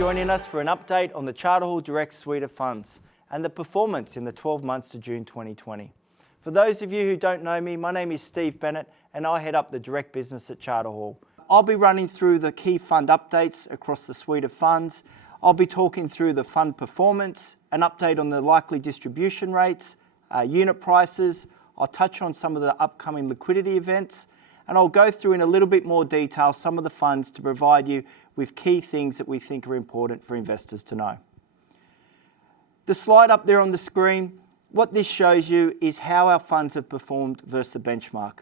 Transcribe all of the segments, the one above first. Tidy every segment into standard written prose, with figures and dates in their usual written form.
joining us for an update on the Charter Hall Direct suite of funds and the performance in the 12 months to June 2020. For those of you who don't know me, my name is Steve Bennett and I head up the Direct business at Charter Hall. I'll be running through the key fund updates across the suite of funds. I'll be talking through the fund performance, an update on the likely distribution rates, unit prices. I'll touch on some of the upcoming liquidity events, and I'll go through in a little bit more detail some of the funds to provide you with key things that we think are important for investors to know. The slide up there on the screen, what this shows you is how our funds have performed versus the benchmark.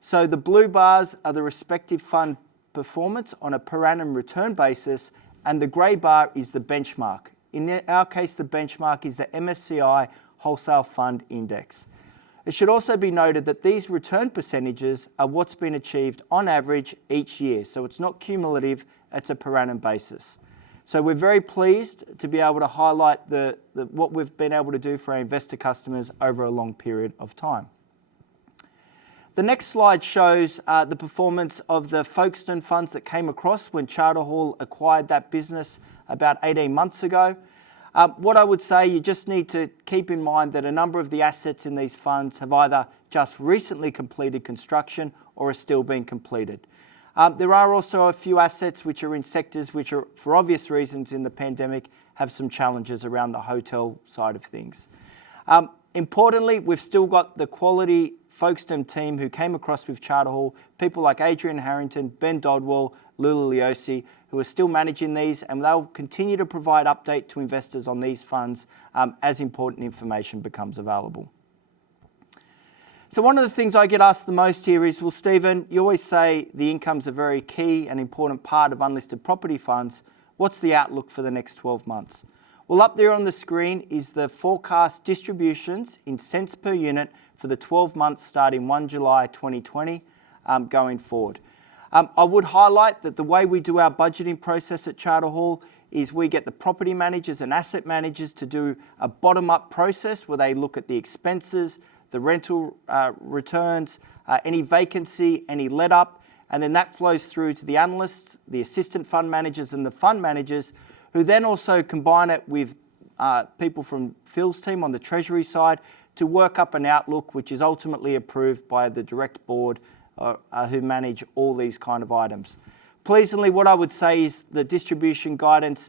So the blue bars are the respective fund performance on a per annum return basis, and the grey bar is the benchmark. In our case, the benchmark is the MSCI Wholesale Fund Index. It should also be noted that these return percentages are what's been achieved on average each year. So it's not cumulative, it's a per annum basis. So we're very pleased to be able to highlight what we've been able to do for our investor customers over a long period of time. The next slide shows the performance of the Folkestone funds that came across when Charter Hall acquired that business about 18 months ago. What I would say, you just need to keep in mind that a number of the assets in these funds have either just recently completed construction or are still being completed. There are also a few assets which are in sectors which are, for obvious reasons in the pandemic, have some challenges around the hotel side of things. Importantly, we've still got the quality Folkestone team who came across with Charter Hall, people like Adrian Harrington, Ben Dodwell, Lula Liosi, who are still managing these, and they'll continue to provide update to investors on these funds as important information becomes available. So one of the things I get asked the most here is, well, Stephen, you always say the income's a very key and important part of unlisted property funds. What's the outlook for the next 12 months? Well, up there on the screen is the forecast distributions in cents per unit for the 12 months starting 1 July 2020 going forward. I would highlight that the way we do our budgeting process at Charter Hall is we get the property managers and asset managers to do a bottom-up process where they look at the expenses, the rental returns, any vacancy, any let-up, and then that flows through to the analysts, the assistant fund managers and the fund managers, who then also combine it with people from Phil's team on the Treasury side to work up an outlook which is ultimately approved by the Direct board who manage all these kind of items. Pleasingly, what I would say is the distribution guidance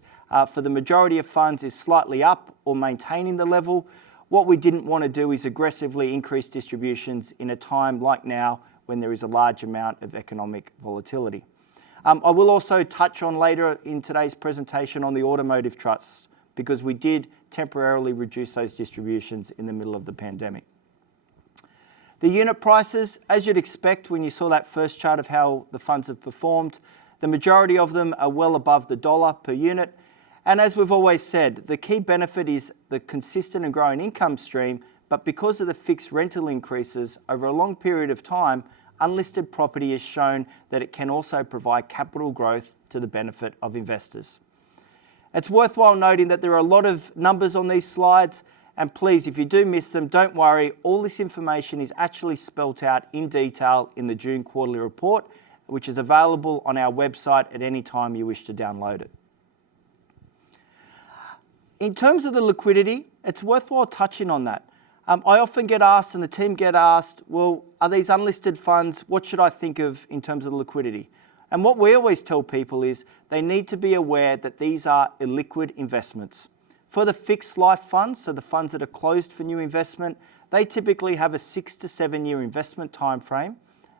for the majority of funds is slightly up or maintaining the level. What we didn't want to do is aggressively increase distributions in a time like now when there is a large amount of economic volatility. I will also touch on later in today's presentation on the automotive trusts because we did temporarily reduce those distributions in the middle of the pandemic. The unit prices, as you'd expect when you saw that first chart of how the funds have performed, the majority of them are well above the dollar per unit. And as we've always said, the key benefit is the consistent and growing income stream, but because of the fixed rental increases over a long period of time, unlisted property has shown that it can also provide capital growth to the benefit of investors. It's worthwhile noting that there are a lot of numbers on these slides, and please, if you do miss them, don't worry, all this information is actually spelt out in detail in the June quarterly report, which is available on our website at any time you wish to download it. In terms of the liquidity, it's worthwhile touching on that. I often get asked, and the team get asked, well, are these unlisted funds, what should I think of in terms of the liquidity? And what we always tell people is they need to be aware that these are illiquid investments. For the fixed life funds, so the funds that are closed for new investment, they typically have a 6 to 7 year investment time frame,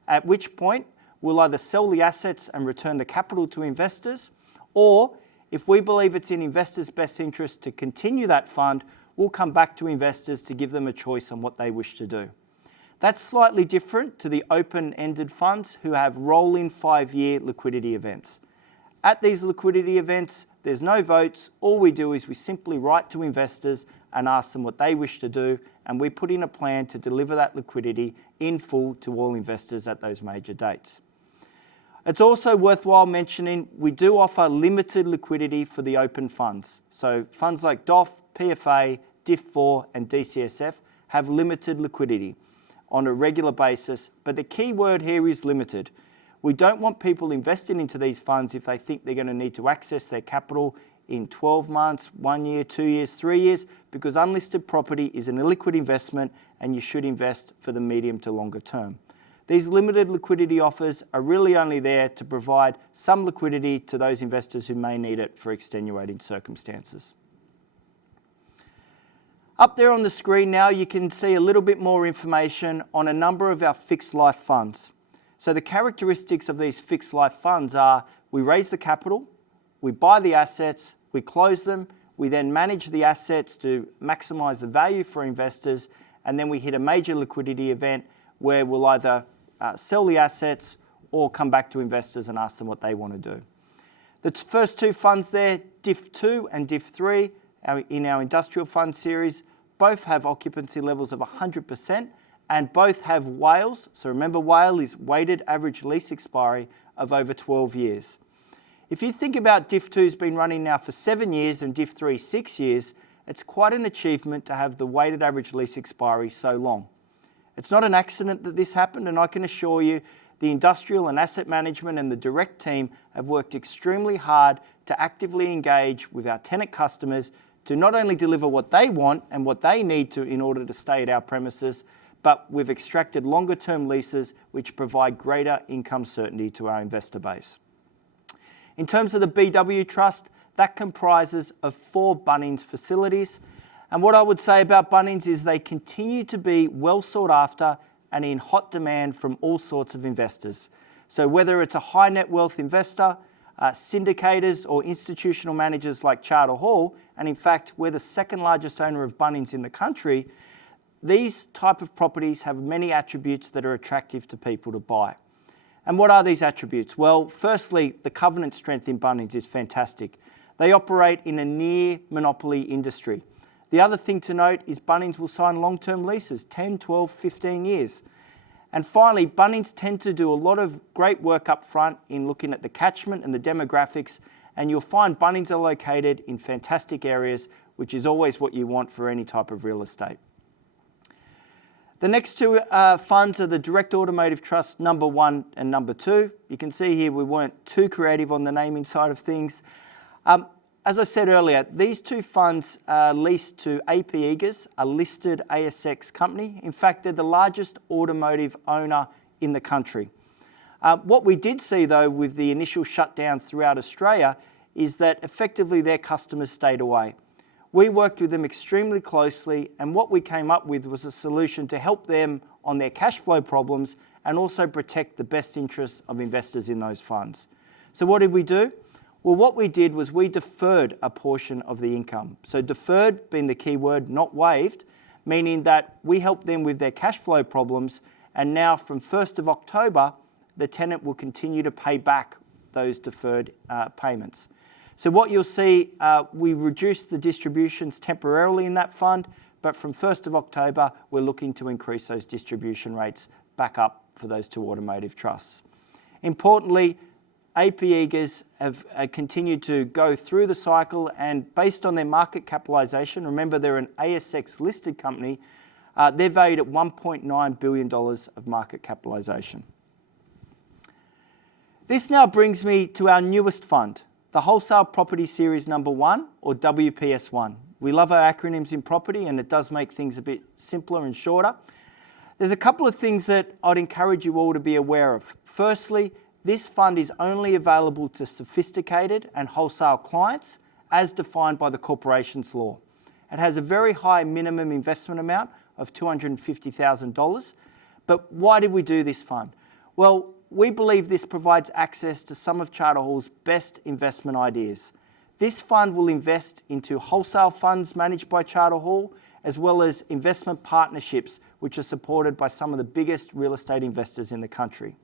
at which point we'll either sell the assets and return the capital to investors, or if we believe it's in investors' best interest to continue that fund, we'll come back to investors to give them a choice on what they wish to do. That's slightly different to the open-ended funds who have rolling 5-year liquidity events. At these liquidity events, there's no votes. All we do is we simply write to investors and ask them what they wish to do, and we put in a plan to deliver that liquidity in full to all investors at those major dates. It's also worthwhile mentioning we do offer limited liquidity for the open funds. So funds like DOF, PFA, DIF4 and DCSF have limited liquidity on a regular basis, but the key word here is limited. We don't want people investing into these funds if they think they're going to need to access their capital in 12 months, 1 year, 2 years, 3 years, because unlisted property is an illiquid investment and you should invest for the medium to longer term. These limited liquidity offers are really only there to provide some liquidity to those investors who may need it for extenuating circumstances. Up there on the screen now, you can see a little bit more information on a number of our fixed life funds. So the characteristics of these fixed life funds are we raise the capital, we buy the assets, we close them, we then manage the assets to maximise the value for investors, and then we hit a major liquidity event where we'll either sell the assets or come back to investors and ask them what they want to do. The first two funds there, DIF2 and DIF3, in our industrial fund series, both have occupancy levels of 100% and both have WALEs. So remember, WALE is weighted average lease expiry of over 12 years. If you think about DIF2's been running now for 7 years and DIF3 6 years, it's quite an achievement to have the weighted average lease expiry so long. It's not an accident that this happened, and I can assure you the industrial and asset management and the direct team have worked extremely hard to actively engage with our tenant customers to not only deliver what they want and what they need to in order to stay at our premises, but we've extracted longer term leases which provide greater income certainty to our investor base. In terms of the BW Trust, that comprises of 4 Bunnings facilities. And what I would say about Bunnings is they continue to be well sought after and in hot demand from all sorts of investors. So whether it's a high net wealth investor, syndicators or institutional managers like Charter Hall, and in fact, we're the second largest owner of Bunnings in the country, these type of properties have many attributes that are attractive to people to buy. And what are these attributes? Well, firstly, the covenant strength in Bunnings is fantastic. They operate in a near monopoly industry. The other thing to note is Bunnings will sign long-term leases, 10, 12, 15 years. And finally, Bunnings tend to do a lot of great work up front in looking at the catchment and the demographics, and you'll find Bunnings are located in fantastic areas, which is always what you want for any type of real estate. The next two funds are the Direct Automotive Trust number 1 and number 2. You can see here we weren't too creative on the naming side of things. As I said earlier, these two funds are leased to AP Eagers, a listed ASX company. In fact, they're the largest automotive owner in the country. What we did see though with the initial shutdown throughout Australia is that effectively their customers stayed away. We worked with them extremely closely, and what we came up with was a solution to help them on their cash flow problems and also protect the best interests of investors in those funds. So what did we do? Well, what we did was we deferred a portion of the income. So deferred being the key word, not waived, meaning that we helped them with their cash flow problems, and now from 1st of October, the tenant will continue to pay back those deferred payments. So what you'll see, we reduced the distributions temporarily in that fund, but from 1st of October, we're looking to increase those distribution rates back up for those two automotive trusts. Importantly, AP Eagers have continued to go through the cycle, and based on their market capitalisation, remember they're an ASX listed company, they're valued at $1.9 billion of market capitalisation. This now brings me to our newest fund, the Wholesale Property Series number 1, or WPS1. We love our acronyms in property, and it does make things a bit simpler and shorter. There's a couple of things that I'd encourage you all to be aware of. Firstly, this fund is only available to sophisticated and wholesale clients as defined by the corporations law. It has a very high minimum investment amount of $250,000. But why did we do this fund? Well, we believe this provides access to some of Charter Hall's best investment ideas. This fund will invest into wholesale funds managed by Charter Hall, as well as investment partnerships which are supported by some of the biggest real estate investors in the country.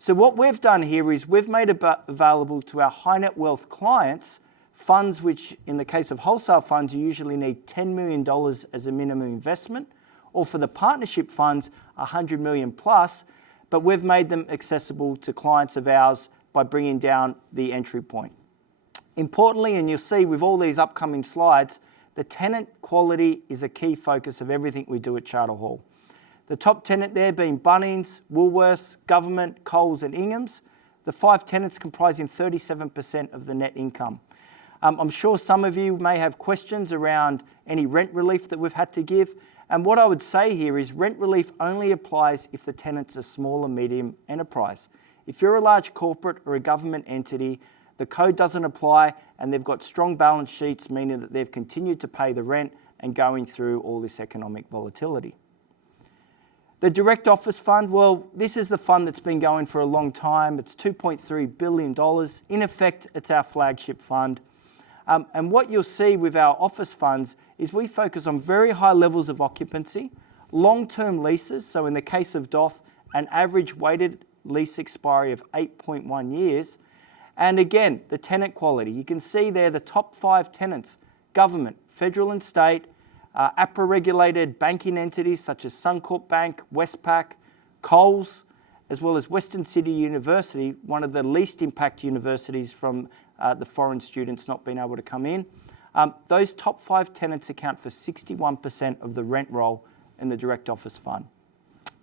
So what we've done here is we've made available to our high net wealth clients funds which, in the case of wholesale funds, you usually need $10 million as a minimum investment, or for the partnership funds, 100 million plus, but we've made them accessible to clients of ours by bringing down the entry point. Importantly, and you'll see with all these upcoming slides, the tenant quality is a key focus of everything we do at Charter Hall. The top tenant there being Bunnings, Woolworths, Government, Coles and Inghams, the 5 tenants comprising 37% of the net income. I'm sure some of you may have questions around any rent relief that we've had to give. And what I would say here is rent relief only applies if the tenant's a small and medium enterprise. If you're a large corporate or a government entity, the code doesn't apply and they've got strong balance sheets, meaning that they've continued to pay the rent and going through all this economic volatility. The Direct Office Fund, well, this is the fund that's been going for a long time. It's $2.3 billion. In effect, it's our flagship fund. And what you'll see with our office funds is we focus on very high levels of occupancy, long-term leases, so in the case of DOF, an average weighted lease expiry of 8.1 years. And again, the tenant quality. You can see there the top 5 tenants: government, federal and state, APRA-regulated banking entities such as Suncorp Bank, Westpac, Coles, as well as Western Sydney University, one of the least impact universities from the foreign students not being able to come in. Those top 5 tenants account for 61% of the rent roll in the Direct Office Fund.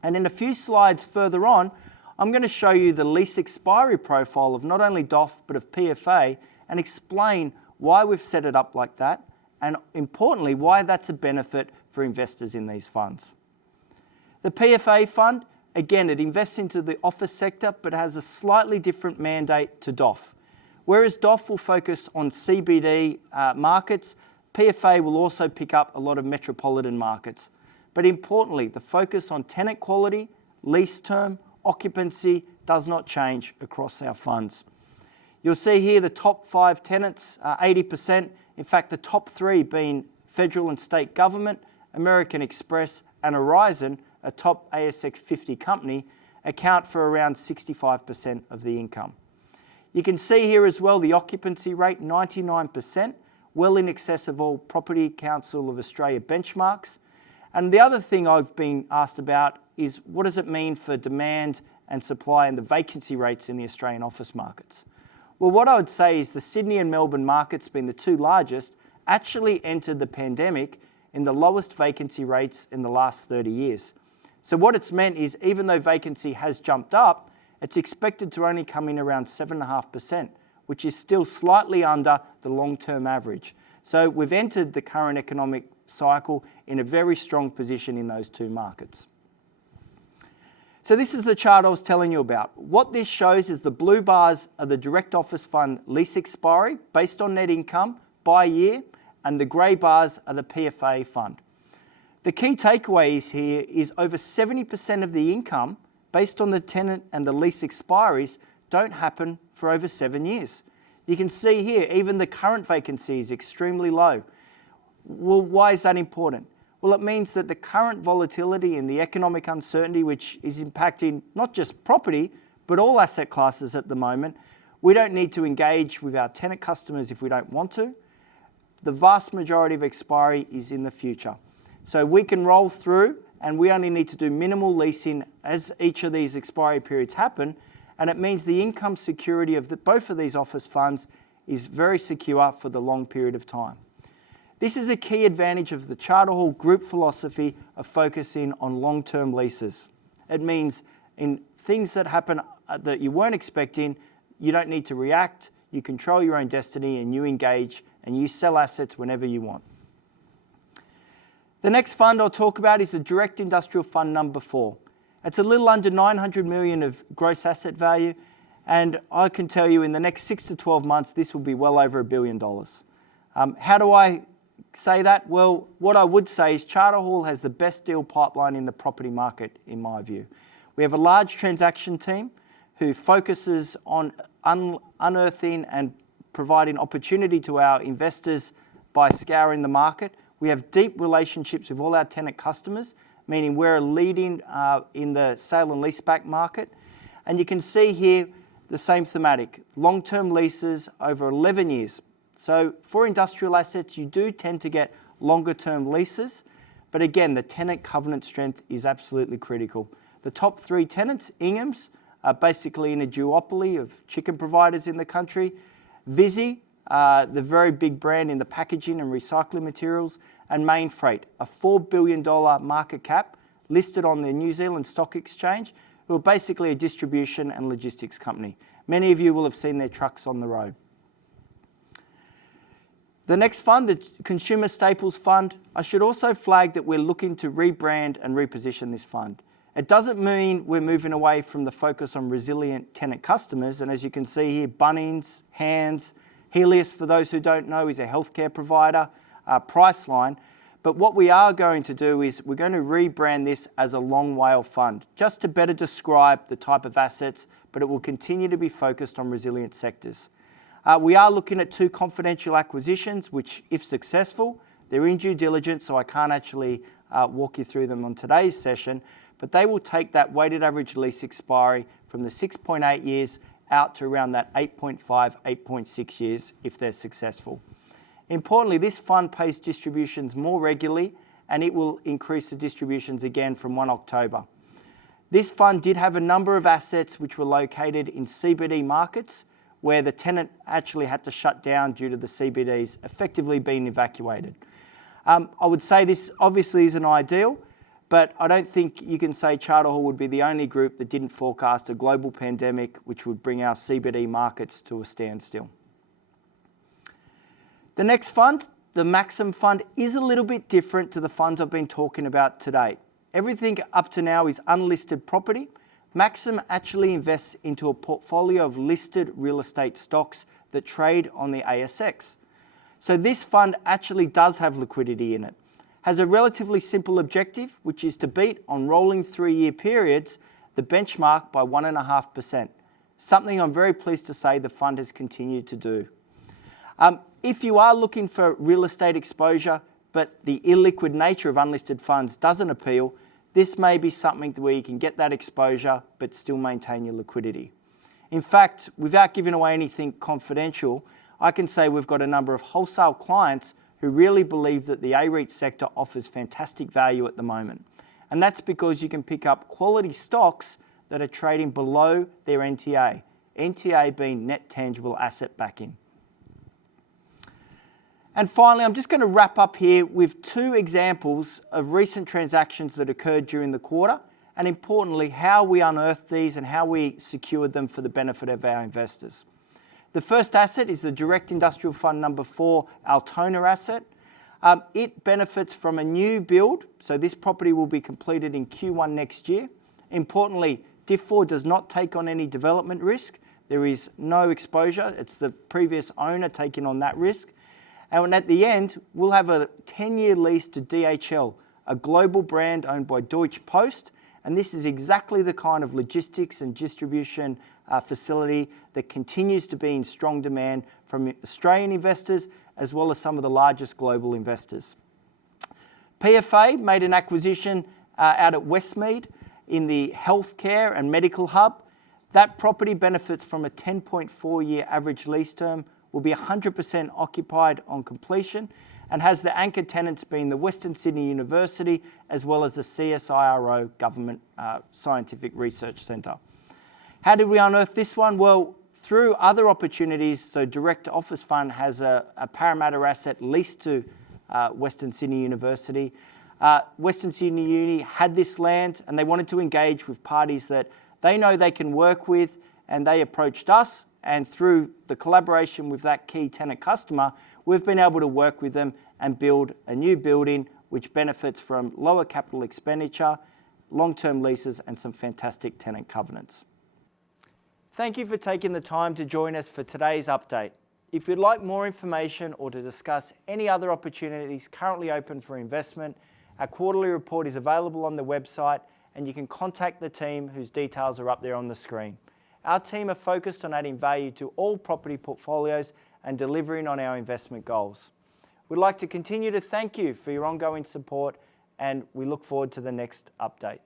And in a few slides further on, I'm going to show you the lease expiry profile of not only DOF but of PFA and explain why we've set it up like that, and importantly, why that's a benefit for investors in these funds. The PFA fund, again, it invests into the office sector but has a slightly different mandate to DOF. Whereas DOF will focus on CBD markets, PFA will also pick up a lot of metropolitan markets. But importantly, the focus on tenant quality, lease term, occupancy does not change across our funds. You'll see here the top 5 tenants, 80%. In fact, the top 3 being federal and state government, American Express and Aurizon, a top ASX 50 company, account for around 65% of the income. You can see here as well the occupancy rate, 99%, well in excess of all Property Council of Australia benchmarks. And the other thing I've been asked about is what does it mean for demand and supply and the vacancy rates in the Australian office markets? Well, what I would say is the Sydney and Melbourne markets, being the 2 largest, actually entered the pandemic in the lowest vacancy rates in the last 30 years. So what it's meant is even though vacancy has jumped up, it's expected to only come in around 7.5%, which is still slightly under the long-term average. So we've entered the current economic cycle in a very strong position in those 2 markets. So this is the chart I was telling you about. What this shows is the blue bars are the Direct Office Fund lease expiry based on net income by year, and the grey bars are the PFA fund. The key takeaways here is over 70% of the income based on the tenant and the lease expiries don't happen for over 7 years. You can see here, even the current vacancy is extremely low. Well, why is that important? Well, it means that the current volatility and the economic uncertainty, which is impacting not just property, but all asset classes at the moment, we don't need to engage with our tenant customers if we don't want to. The vast majority of expiry is in the future. So we can roll through and we only need to do minimal leasing as each of these expiry periods happen. And it means the income security of both of these office funds is very secure for the long period of time. This is a key advantage of the Charter Hall Group philosophy of focusing on long-term leases. It means in things that happen that you weren't expecting, you don't need to react, you control your own destiny and you engage and you sell assets whenever you want. The next fund I'll talk about is the Direct Industrial Fund number 4. It's a little under 900 million of gross asset value, and I can tell you in the next 6 to 12 months, this will be well over $1 billion. How do I say that? Well, what I would say is Charter Hall has the best deal pipeline in the property market, in my view. We have a large transaction team who focuses on unearthing and providing opportunity to our investors by scouring the market. We have deep relationships with all our tenant customers, meaning we're leading in the sale and leaseback market. And you can see here the same thematic, long-term leases over 11 years. So for industrial assets, you do tend to get longer-term leases. But again, the tenant covenant strength is absolutely critical. The top 3 tenants, Ingham's, are basically in a duopoly of chicken providers in the country. Visy, the very big brand in the packaging and recycling materials, and Mainfreight, a $4 billion market cap listed on the New Zealand Stock Exchange, who are basically a distribution and logistics company. Many of you will have seen their trucks on the road. The next fund, the Consumer Staples Fund, I should also flag that we're looking to rebrand and reposition this fund. It doesn't mean we're moving away from the focus on resilient tenant customers, and as you can see here, Bunnings, Hands, Healius, for those who don't know, is a healthcare provider, Priceline. But what we are going to do is we're going to rebrand this as a long WALE fund, just to better describe the type of assets, but it will continue to be focused on resilient sectors. We are looking at 2 confidential acquisitions, which, if successful, they're in due diligence, so I can't actually walk you through them on today's session, but they will take that weighted average lease expiry from the 6.8 years out to around that 8.5, 8.6 years if they're successful. Importantly, this fund pays distributions more regularly, and it will increase the distributions again from 1 October. This fund did have a number of assets which were located in CBD markets where the tenant actually had to shut down due to the CBDs effectively being evacuated. I would say this obviously isn't ideal, but I don't think you can say Charter Hall would be the only group that didn't forecast a global pandemic which would bring our CBD markets to a standstill. The next fund, the Maxim Fund, is a little bit different to the funds I've been talking about today. Everything up to now is unlisted property. Maxim actually invests into a portfolio of listed real estate stocks that trade on the ASX. So this fund actually does have liquidity in it. Has a relatively simple objective, which is to beat on rolling 3-year periods the benchmark by 1.5%, something I'm very pleased to say the fund has continued to do. If you are looking for real estate exposure, but the illiquid nature of unlisted funds doesn't appeal, this may be something where you can get that exposure but still maintain your liquidity. In fact, without giving away anything confidential, I can say we've got a number of wholesale clients who really believe that the AREIT sector offers fantastic value at the moment. And that's because you can pick up quality stocks that are trading below their NTA, NTA being net tangible asset backing. And finally, I'm just going to wrap up here with 2 examples of recent transactions that occurred during the quarter, and importantly, how we unearthed these and how we secured them for the benefit of our investors. The first asset is the Direct Industrial Fund number 4 Altona asset. It benefits from a new build, so this property will be completed in Q1 next year. Importantly, DIF4 does not take on any development risk. There is no exposure. It's the previous owner taking on that risk. And at the end, we'll have a 10-year lease to DHL, a global brand owned by Deutsche Post. And this is exactly the kind of logistics and distribution facility that continues to be in strong demand from Australian investors as well as some of the largest global investors. PFA made an acquisition out at Westmead in the healthcare and medical hub. That property benefits from a 10.4-year average lease term, will be 100% occupied on completion, and has the anchor tenants being the Western Sydney University as well as the CSIRO Government Scientific Research Centre. How did we unearth this one? Well, through other opportunities. So Direct Office Fund has a Parramatta asset leased to Western Sydney University. Western Sydney Uni had this land and they wanted to engage with parties that they know they can work with, and they approached us, and through the collaboration with that key tenant customer, we've been able to work with them and build a new building which benefits from lower capital expenditure, long-term leases, and some fantastic tenant covenants. Thank you for taking the time to join us for today's update. If you'd like more information or to discuss any other opportunities currently open for investment, our quarterly report is available on the website, and you can contact the team whose details are up there on the screen. Our team are focused on adding value to all property portfolios and delivering on our investment goals. We'd like to continue to thank you for your ongoing support, and we look forward to the next update.